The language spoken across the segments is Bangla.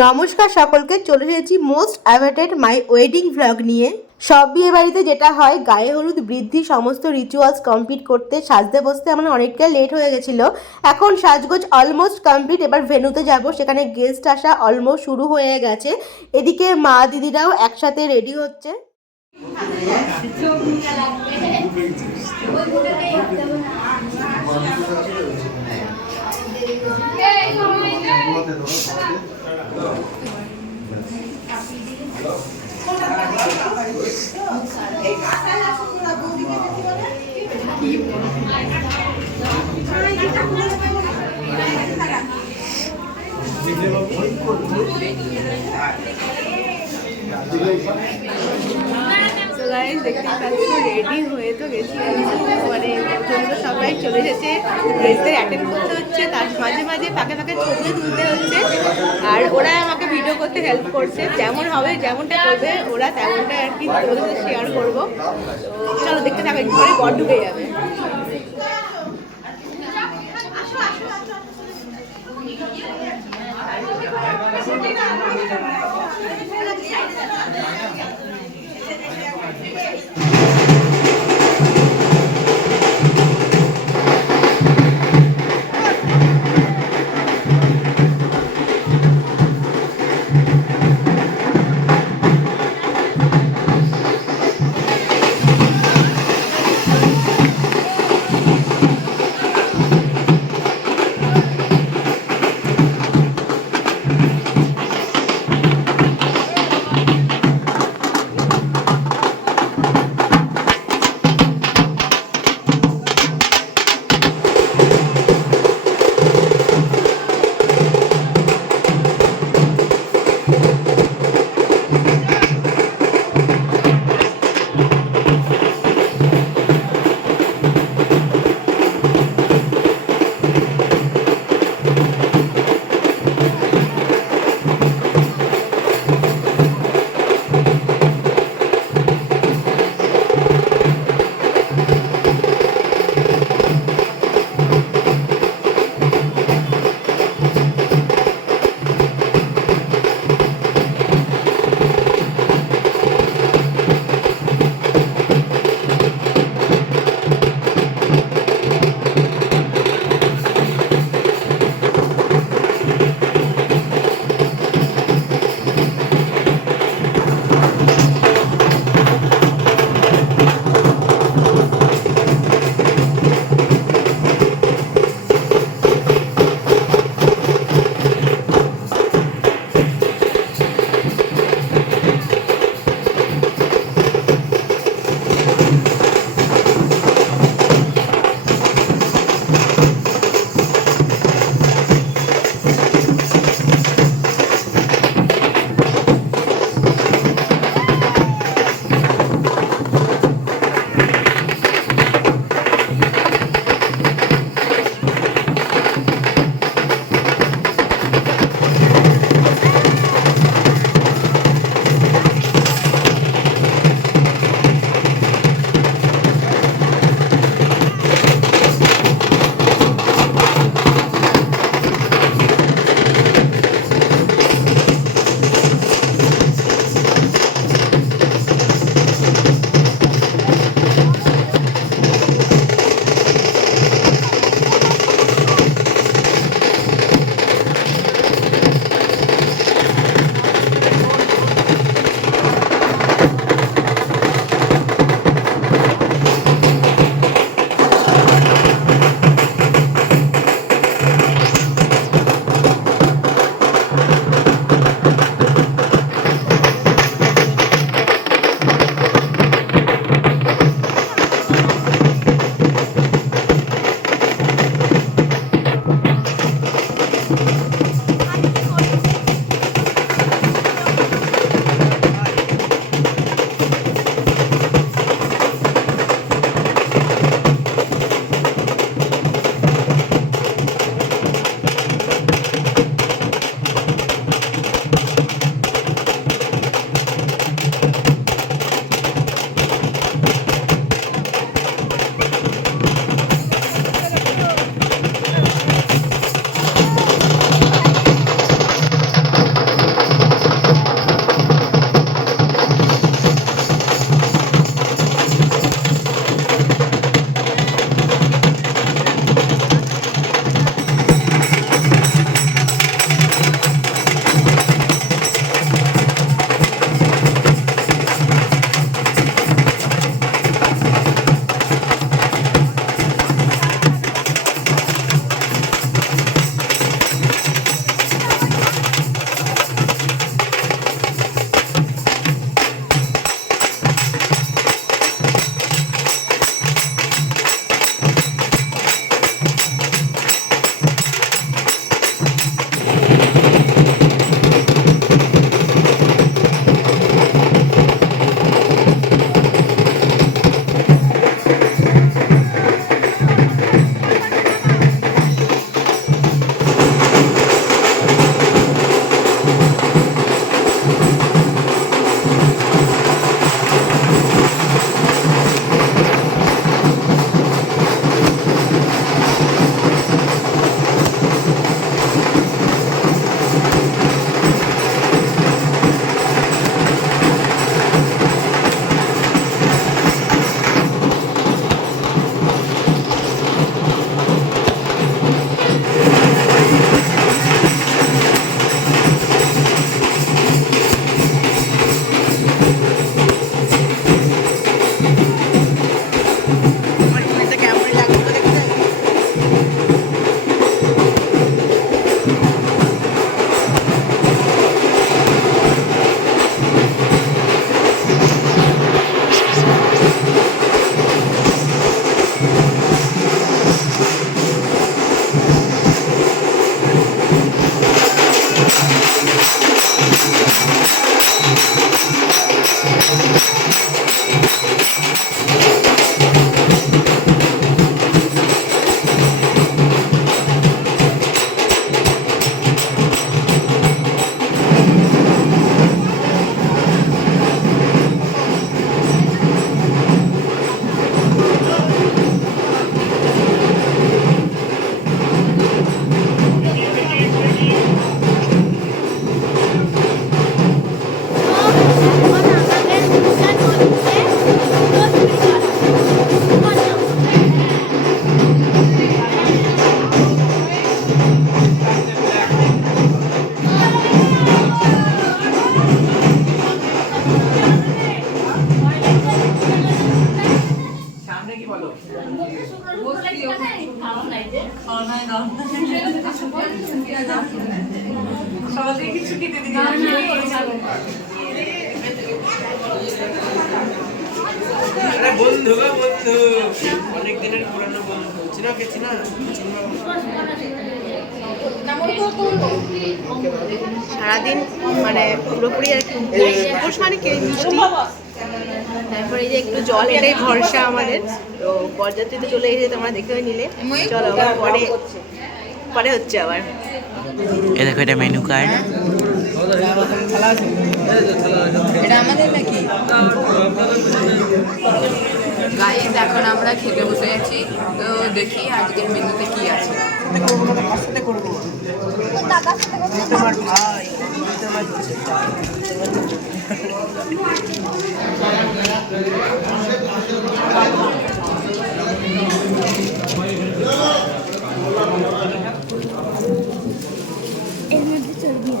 নমস্কার সকলকে, চলে এসেছি মোস্ট অ্যাভেটেড মাই ওয়েডিং ভ্লগ নিয়ে। সব বিয়ে বাড়িতে যেটা হয়, গায়ে হলুদ বৃদ্ধি সমস্ত রিচুয়ালস কমপ্লিট করতে সাজতে বসতে আমার অনেকটা লেট হয়ে গেছিলো। এখন সাজগোজ অলমোস্ট কমপ্লিট, এবার ভেন্যুতে যাব, সেখানে গেস্ট আসা অলমোস্ট শুরু হয়ে গেছে। এদিকে মা দিদিরাও একসাথে রেডি হচ্ছে। দেখতে পাচ্ছ রেডি হয়ে তো গেছি, মানে প্রচন্ড সবাই চলে এসেছে, গেস্টদের অ্যাটেন্ড করতে হচ্ছে, তার মাঝে মাঝে ফাঁকে ফাঁকে ছবি তুলতে হচ্ছে। আর ওরা আমাকে ভিডিও করতে হেল্প করছে, যেমন হবে যেমনটা করবে ওরা তেমনটা আর কি ওদের সাথে শেয়ার করবো। তো চলো দেখতে থাকো, একটু পরে বর ঢুকে যাবে। বন্ধু বন্ধু অনেক দিনের পুরানো বন্ধু চিনা কে চিনা সারাদিন মানে পুরোপুরি আর কি উপোস মানে কি মিষ্টি, তারপরে এই যে একটু জল, এটাই ভরসা আমাদের। তো বরযাত্রীতে চলে এসে তোমরা দেখে নিলে, চলো আবার পরে পরে হচ্ছে আবার। এ দেখো এটা মেনু কার্ড। এটা আমাদের নাকি গাইস, এখন আমরা খেতে বসে আছি। তো দেখি আজকের মেনুতে কি আছে। তোমার ভাই এর মধ্যে চর্বি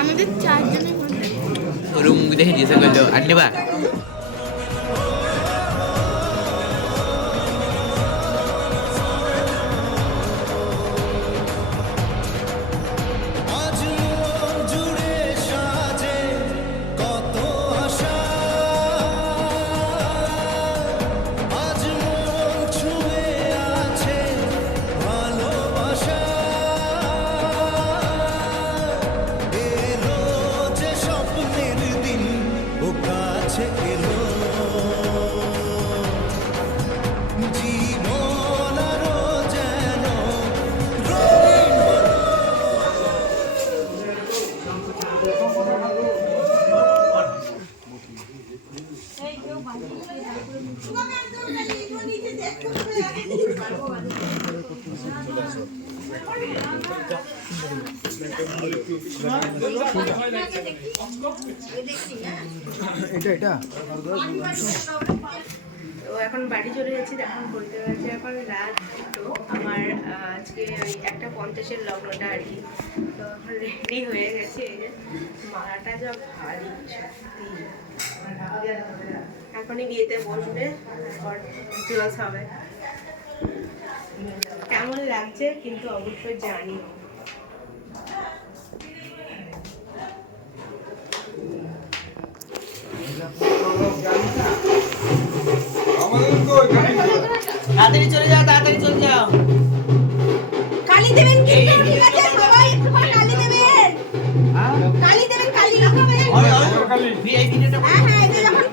আমাদের 4 জনের মধ্যে রুম দেখে জিজ্ঞাসা করলো আনবা তো এখন বাড়ি চলে যাচ্ছি। এখন বলতে গেছে এখন রাত 2, আমার আজকে ওই 1:50 লগ্নটা আর কি। তো এখন রেডি হয়ে গেছে, এই যে মালাটা যা ভারী সত্যি। এখনই বিয়েতে বসবে, তারপর জোস হবে। কেমন লাগছে কিন্তু অবশ্যই জানি। তাড়াতাড়ি চলে যাও, তাড়াতাড়ি চলে যাও। কালি দেবেন কিন্তু, ঠিক আছে সবাই একটু করে কালি দেবেন। কালি দেবেন, কালি ভিআইপি নেটা হ্যাঁ হ্যাঁ, এটা যখন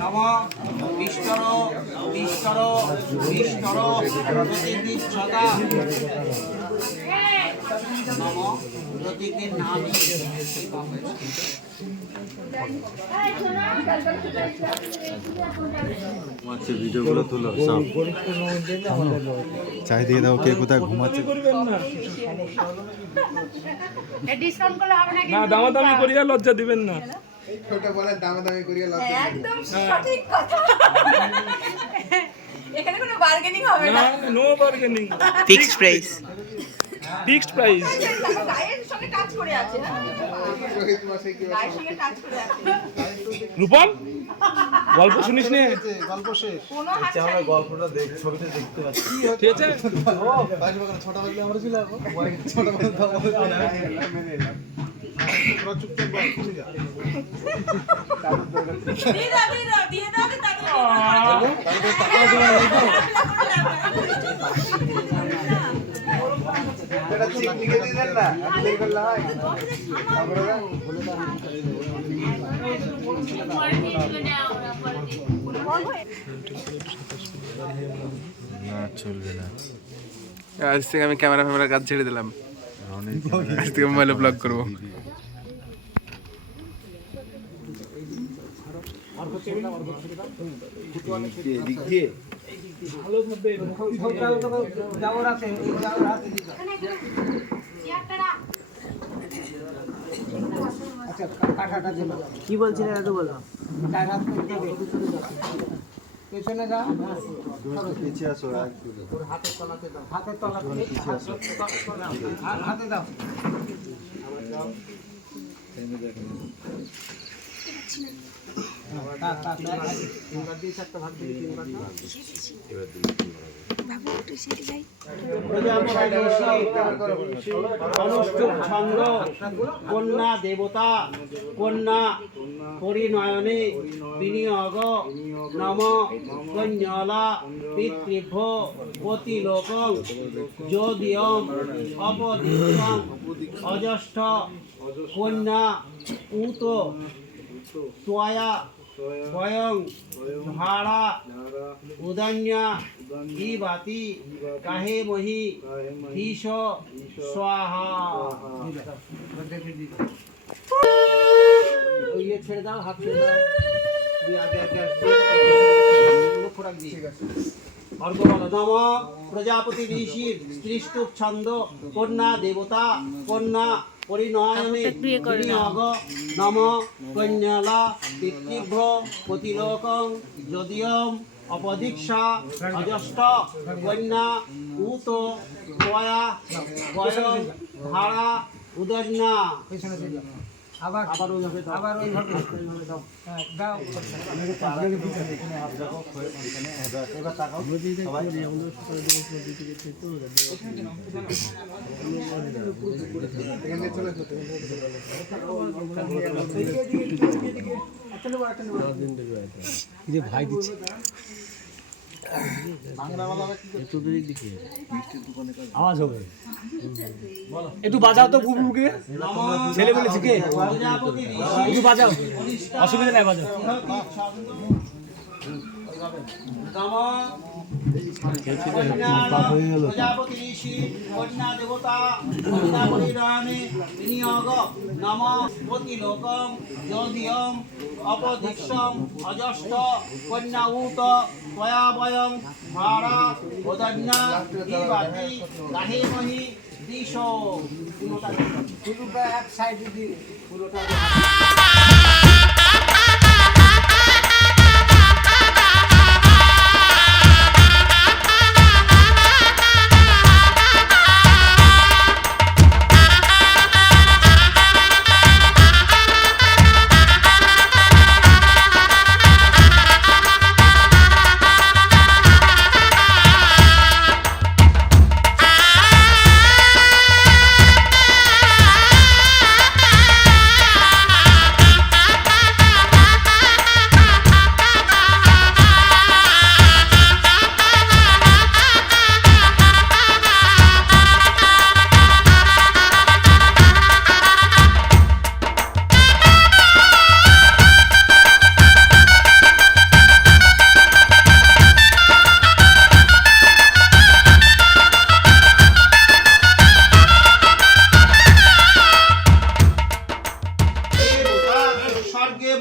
নম বিষ্ণর বিষ্ণর বিষ্ণর প্রতিনিচ্ছতা নম প্রতিদিন নাম ভিডিওগুলো তুলো সব চাই দিয়ে দাও কে কোথায় ঘুমাচ্ছে ডিসকাউন্ট করলে হবে না না দামাদামি করিয়া লজ্জা দিবেন না ছোট বলে দামাদামি করিয়ে লাভ একদম সঠিক কথা এখানে কোনো বার্গেনিং হবে না না no bargaining fixed price. Fixed price. গায়ের সঙ্গে টাচ করে আছে না রোহিত মাসে কি গায়ের সঙ্গে টাচ করে আছে রূপম গল্প শুনিস নে গল্প শেষ কোনো হাত ছাড়ি গল্পটা দেখ ছবিতে দেখতে পাচ্ছি ঠিক আছে ছোট বাজলে আমরা ছিল ছোট চুপচাপ বল শুনে যা দিয়ে দাও তাকে এটা চিক লিখে দিয়ে দেন না আপনি করলে হয় না চলবে না আজ থেকে আমি ক্যামেরা কাজ ছেড়ে দিলাম, আজ থেকে মোবাইলে ব্লগ করবো। কি বলছিলেন এত বলো পেছনে যাও পিছিয়ে আসো হাতের তলা পিছিয়ে আসো হাতে দাও অনুষ্ঠুপ ছন্দ কন্যা দেবতা কন্যা পরিণয়নে বিনিয়োগ নম কন্যলা পিতৃভ্য প্রতিলোকং যদিয়ম অপদীক্ষং অজষ্ঠ কন্যা উত ত্বয়া স্বয়ং ভাড়া উদন্যা দিবাতি কাহে মহি ধীশ স্বাহা ইয়ে ছেড়ে দাও হাত ছেড়ে দাও দিয়ে আগে আগে অর্ঘ বলো নম প্রজাপতি ঋষির স্ত্রীষ্টুপ ছন্দ কন্যা দেবতা কন্যা পরিণয়নে বিনিয়োগ নম কন্যালা পিতৃভ্য প্রতিলোকং যদিয়ম অপদীক্ষা অজষ্ট কন্যা উত ত্বয়া বয়ং ভাড়া উদন্যা আবার ওইভাবে দাও আবার ওইভাবে দাও হ্যাঁ দাও এবার তাকাও সবাই ভাই দিচ্ছে আওয়াজ হবে একটু বাজাও তো বুবুকে ছেলে বলে শিখে একটু বাজাও অসুবিধা নাই বাজাও প্রজাপতি ঋষি কন্যা দেবতা কন্যা পরিণয়নে বিনিয়োগ নম প্রতিলোকং যদিয়ম অপদীক্ষং অজষ্ঠ কন্যা উত ত্বয়া বয়ং ভাড়া উদন্যা দিবাতি কাহে মহি দিশ পুরোটা এক সাইডে দিয়ে পুরোটা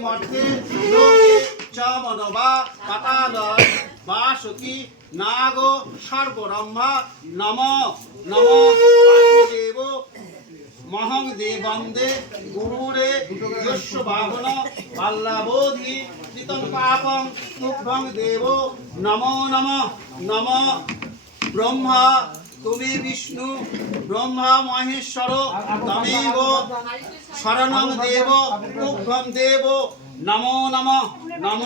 মর্তে লোকে চ মনবা পাতালয় বাসকি নাগ সর্বব্রহ্মা নম নম বাসুদেব মহং দেবন্দে গুরুরে যস্য বাহন পাল্লাবোধি কৃতং পাপং তুভ্যং দেব নমো নম নম ব্রহ্মা তুমি বিষ্ণু ব্রহ্মা মহেশ্বর তমেব শরণং দেব তুভ্যং দেব নমো নম নম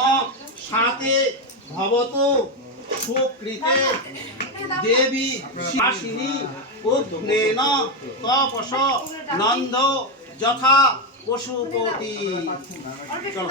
সাতে ভবতু সুকৃতে দেবী শাসিনী উদ্গ্নেন তপস নন্দ যথা পশুপতি। চলো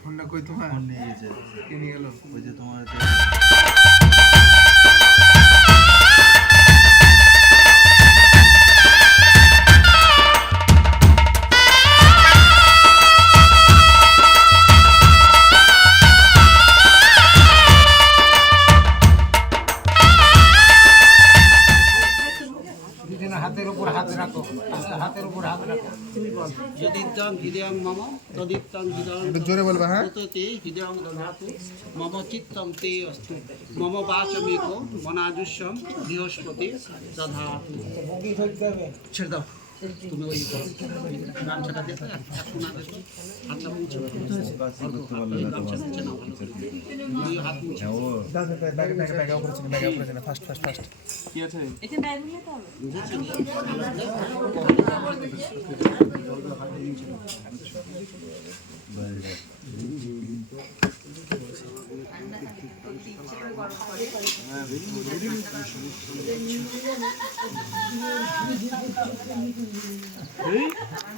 ফোনটা কই তোমার নিয়ে গেছে কে নিয়ে গেল ওই যে তোমার হাতের উপর হাত রাখো, হাতের উপর হাত রাখো। যদিত্তং হৃদয়ং মম তদিত্তং হৃদয়ং একটু জোরে বলবা, হ্যাঁ? ততে হৃদয়ং দধাতু মম চিত্তং তে অস্তু মম বাচমিকো মনাজুষ্যং বৃহস্পতি দধাতু। ছেড়ে দাও, তুমি ওই গামছাটা দিয়ে শোনা দেখো, হাতটা মুছে গামছা মুছে নাও ভালো করে। দুই হাত মুছে ফার্স্ট কি আছে?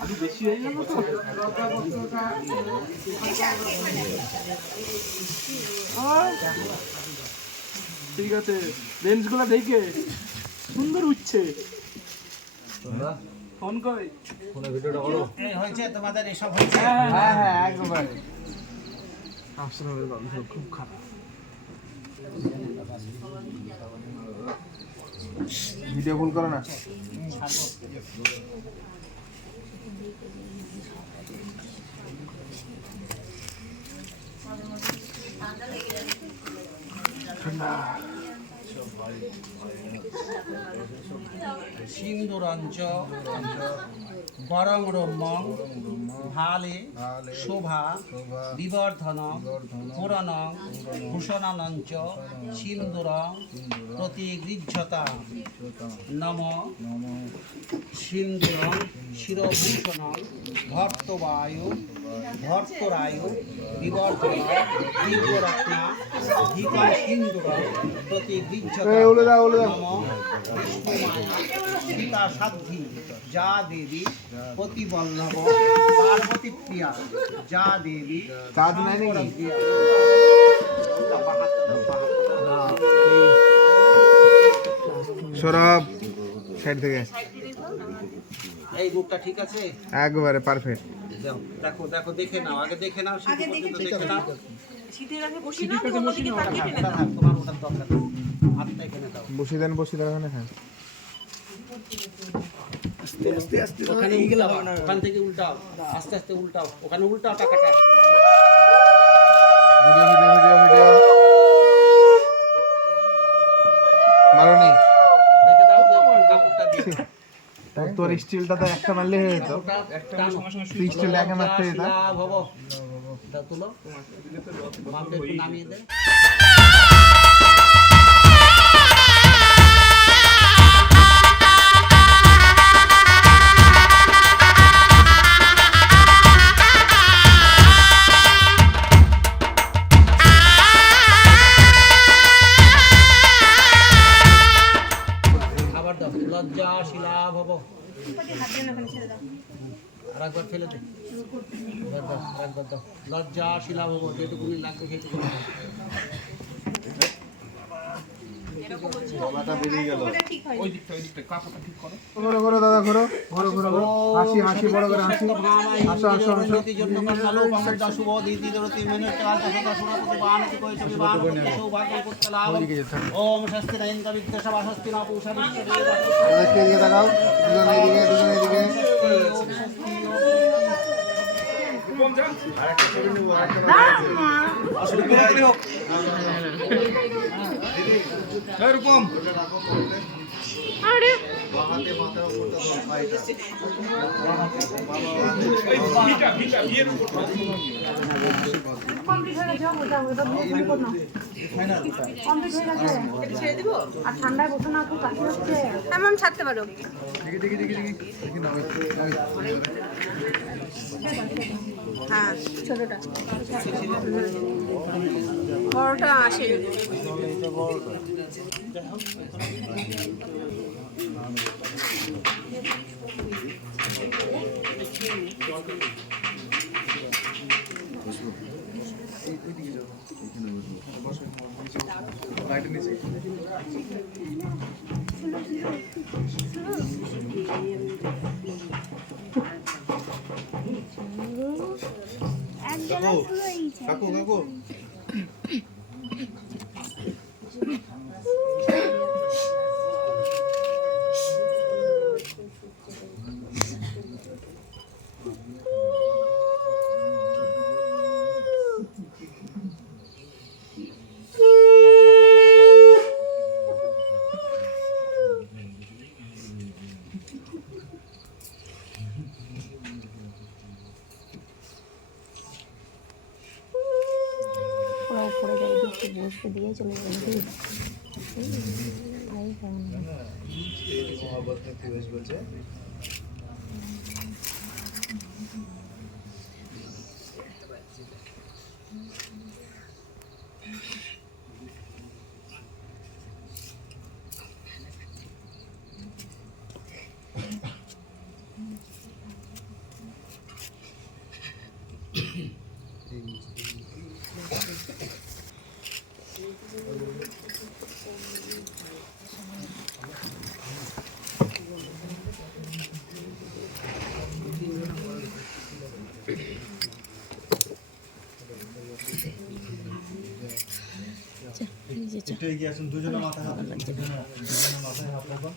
আলু বেশি হয়ে গেল তো। ঠিক আছে, লেন্সগুলো দেখে সুন্দর উঠছে। ফোন কই? হয়েছে তোমাদের এসব হয়েছে। হ্যাঁ হ্যাঁ একবারে আসলে গন্ধ খুব খারাপ। ভিডিও ফোন করো না। সিন্দুরঞ্চ বরং রম্যং ভালে শোভা বিবর্ধন পুরনং ভূষণানঞ্চ সিন্দুরং প্রতিগৃহ্যতা নম সিন্দুরং শিরভূষণং ভর্তবায়ু ভর্তরায়ু বিবর্ধন দিব্যরত্না ধীতা সিন্দুরং প্রতিগৃহ্যতা নম বিষ্ণুমায়া সীতা সাধ্বী যা দেবী পতিবল্লভ পার্বতী প্রিয়া যা দেবী কাজ নাই নাকি? সৌরভ সাইড থেকে এই মুখটা ঠিক আছে? একবারে পারফেক্ট। দেখো দেখো দেখে নাও, আগে দেখে নাও, সিঁথি পর্যন্ত দেখে নাও। শীতের আগে বসি না তো অন্যদিকে তাকিয়ে টেনে দাও। তোমার ওটার দরকার নেই, হাতটা এখানে দাও। বসিয়ে দেন ওখানে, হ্যাঁ। ওখানে উল্টাও, ওখান থেকে উল্টাও, আস্তে আস্তে উল্টাও, ওখানে উল্টাও টাকাটা। ভিডিও ভিডিও ভিডিও ভিডিও মারো নেই। দেখে দাও কাপড়টা দিয়ে। তোর স্টিলটা তো একটা মারলে হয়ে যেত। তুই স্টিল একা মারতে যেত। ভব দাও, তুলো বামটা একটু নামিয়ে দে। আবার দাও, লজ্জা শিলা ভব। আর একবার ফেলে দে, একবার দাও, লজ্জা শিলা ভব। যেটুকুনি লাগবে সেটুকুনি দাও। মাথা বেরিয়ে গেল। ঠিক হয় ওই দিকটা কাপড়টা ঠিক করো। ঘোরো ঘোরো দাদা ঘোরো ঘোরো ঘোরো ঘোরো। হাসি হাসি বড় করে হাসি। হাসো হাসো হাসো। ওম স্বস্তি না ইন্দ্র বিদ্বেষা বা স্বস্তি না পূষা বিদ্বেষা। দাদাকে এদিকে দেখাও, দুজনে এদিকে দুজনে এদিকে। আরেকটা ছবি নেবো, আরেকটা রূপম আরে বাহাতে মাথার উপরটা ধর, ভাইটা। কমপ্লিট হয়ে গেছে ওটা বিয়ে করো না কমপ্লিট হয়ে গেছে ছেড়ে দিব আর ঠান্ডায় বসে না খুব কাশি হচ্ছে এমন ছাড়তে পারো দেখি দেখি দেখি দেখি দেখি না হ্যাঁ ছোটটা বড়টা আসে লাইটের নিচে। কাকু কাকু বলছে একটু এগিয়ে আসুন, দুজনে মাথায় হাত রাখুন, দুজনে মাথায় হাত রাখুন।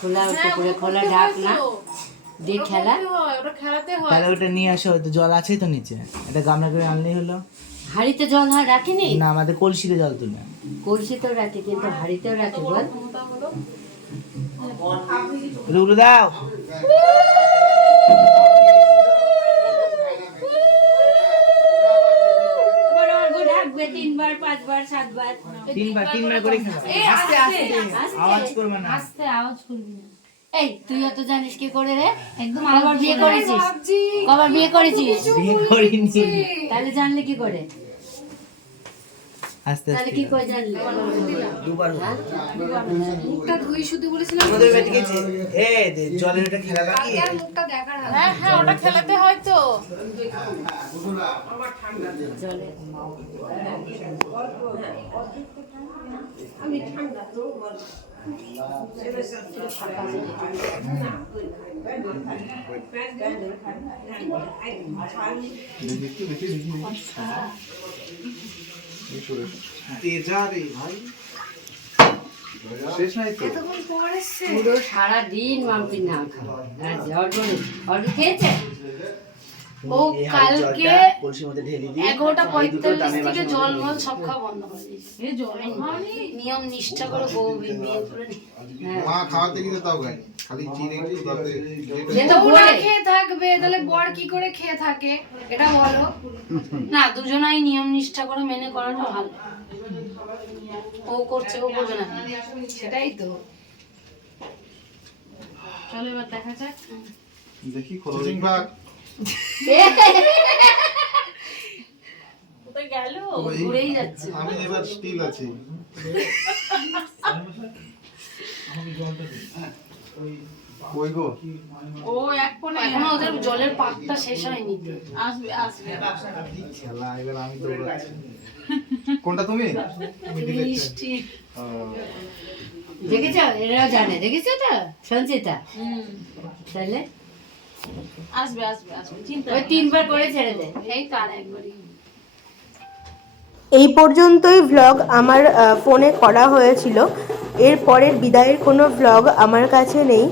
খোলা পুকুরে খোলা ঢাক না দিয়ে খেলা তাহলে ওটা নিয়ে আসো, তো জল আছেই তো নিচে, এটা গামলা করে আনলেই হলো। হাঁড়িতে জল হয় রাখিনি না, আমাদের কলসিতে জল তুলে। কলসিতেও রাখি কিন্তু হাঁড়িতেও রাখি বল উলু দাও। ঢাকবে 3 বার 5 বার 7 বার 3 বার করে খেলা। আস্তে আস্তে আওয়াজ করবে না, আস্তে আওয়াজ করবি না। এই তুই অত জানিস কি করে রে? একদম আবার বিয়ে করেছিস? কবার বিয়ে করেছিস? বিয়ে করিনি। তাহলে জানলে কি করে? আস্তে তাহলে আস্তে কি করে জানলে? দুবার মুখটা ধুই শুধু বলেছিলাম আমাদের বেঁচে গেছে। জলের এটা খেলা বাকি। মুখটা দেখার হাত হ্যাঁ হ্যাঁ ওটা খেলাতে হয় তো জলে তেজা রে ভাই শেষ নাই তো পুরো সারাদিন মাম্পি না খাওয়া আর অর্ডার খেয়েছে ও কালকে 11:45 থেকে জল মল সব খাওয়া বন্ধ করে দিয়েছে নিয়ম নিষ্ঠা করে বউ বিয়ে করে মা খাওয়াতে গিয়ে তাও গায় খালি চিনি একটু দাঁতে যে তো বড় খেয়ে থাকবে তাহলে বড় কি করে খেয়ে থাকে এটা বলো না দুজনাই নিয়ম নিষ্ঠা করে মেনে করাটা ভালো ও করছে ও করবে না সেটাই তো চলো এবার দেখা যাক দেখি কোচিং ব্যাগ কোথায় গেল ঘুরেই যাচ্ছে আমি এবার স্টিল আছি কই গো ও এক কোণে এখনো ওদের জলের পাকটা শেষ হয়নি আসবে খেলা এবার আমি দৌড়াচ্ছি কোনটা তুমি মিষ্টি দেখেছো এরাও জানে দেখেছো তো সঞ্চিতা তাহলে আসবে চিন্তা ওই 3 বার করে ছেড়ে দে এই তো আর একবারই এই পর্যন্তই ভ্লগ আমার ফোনে করা হয়েছিল। এর পরের বিদায়ের কোনো ভ্লগ আমার কাছে নেই।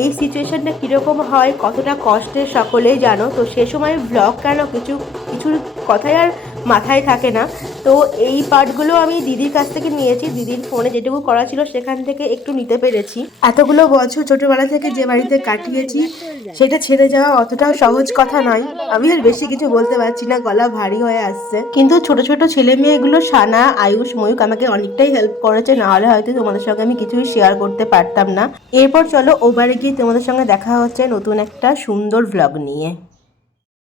এই সিচুয়েশনটা কীরকম হয়, কতটা কষ্টের সকলেই জানো। তো সে সময় ভ্লগ কেন কিছু কথাই আর মাথায় থাকে না। তো এই পার্টগুলো আমি দিদির কাছ থেকে নিয়েছি, দিদির ফোনে যেটুকু করা ছিল সেখান থেকে একটু নিতে পেরেছি। এতগুলো বছর ছোটোবেলা থেকে যে বাড়িতে কাটিয়েছি সেটা ছেড়ে যাওয়া অতটাও সহজ কথা নয়। আমি আর বেশি কিছু বলতে পারছি না, গলা ভারী হয়ে আসছে। কিন্তু ছোট ছোট ছেলে মেয়েগুলো সানা, আয়ুষ, ময়ূক আমাকে অনেকটাই হেল্প করেছে, নাহলে হয়তো তোমাদের সঙ্গে আমি কিছুই শেয়ার করতে পারতাম না। এরপর চলো ও বাড়ি গিয়ে তোমাদের সঙ্গে দেখা হচ্ছে নতুন একটা সুন্দর ভ্লগ নিয়ে।